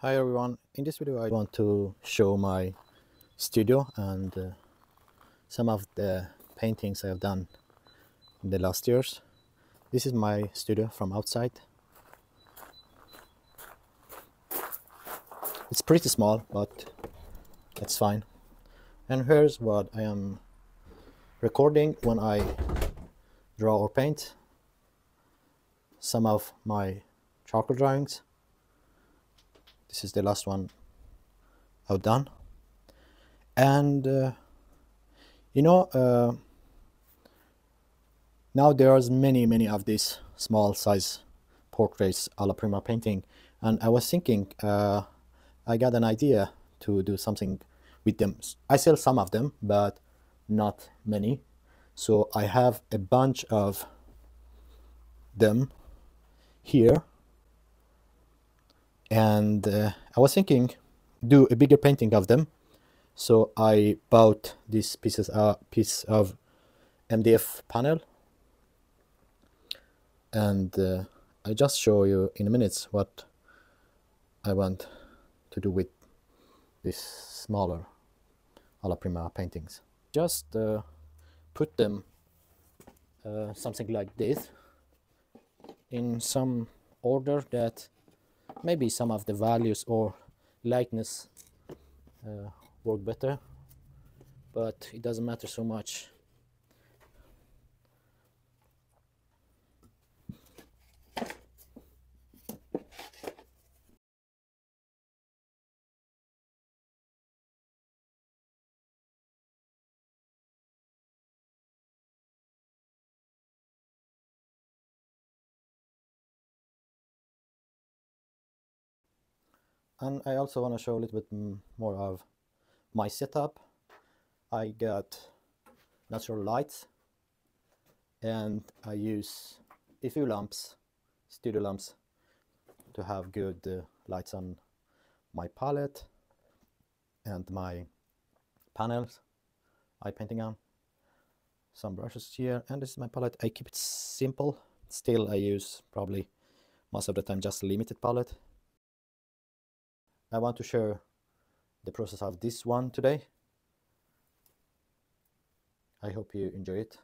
Hi everyone, in this video I want to show my studio and some of the paintings I have done in the last years. This is my studio from outside. It's pretty small, but it's fine. And here's what I am recording when I draw or paint. Some of my charcoal drawings. This is the last one I've done. And now there's many of these small size portraits alla prima painting, and I was thinking I got an idea to do something with them. I sell some of them, but not many. So I have a bunch of them here, and I was thinking do a bigger painting of them. So I bought this piece of MDF panel, and I just show you in a minute what I want to do with these smaller alla prima paintings. Just put them something like this in some order that maybe some of the values or lightness work better, but it doesn't matter so much. And I also want to show a little bit more of my setup. I got natural lights, and I use a few lamps, studio lamps, to have good lights on my palette and my panels I painting on. Some brushes here, and this is my palette. I keep it simple. Still, I use probably most of the time just limited palette. I want to share the process of this one today. I hope you enjoy it.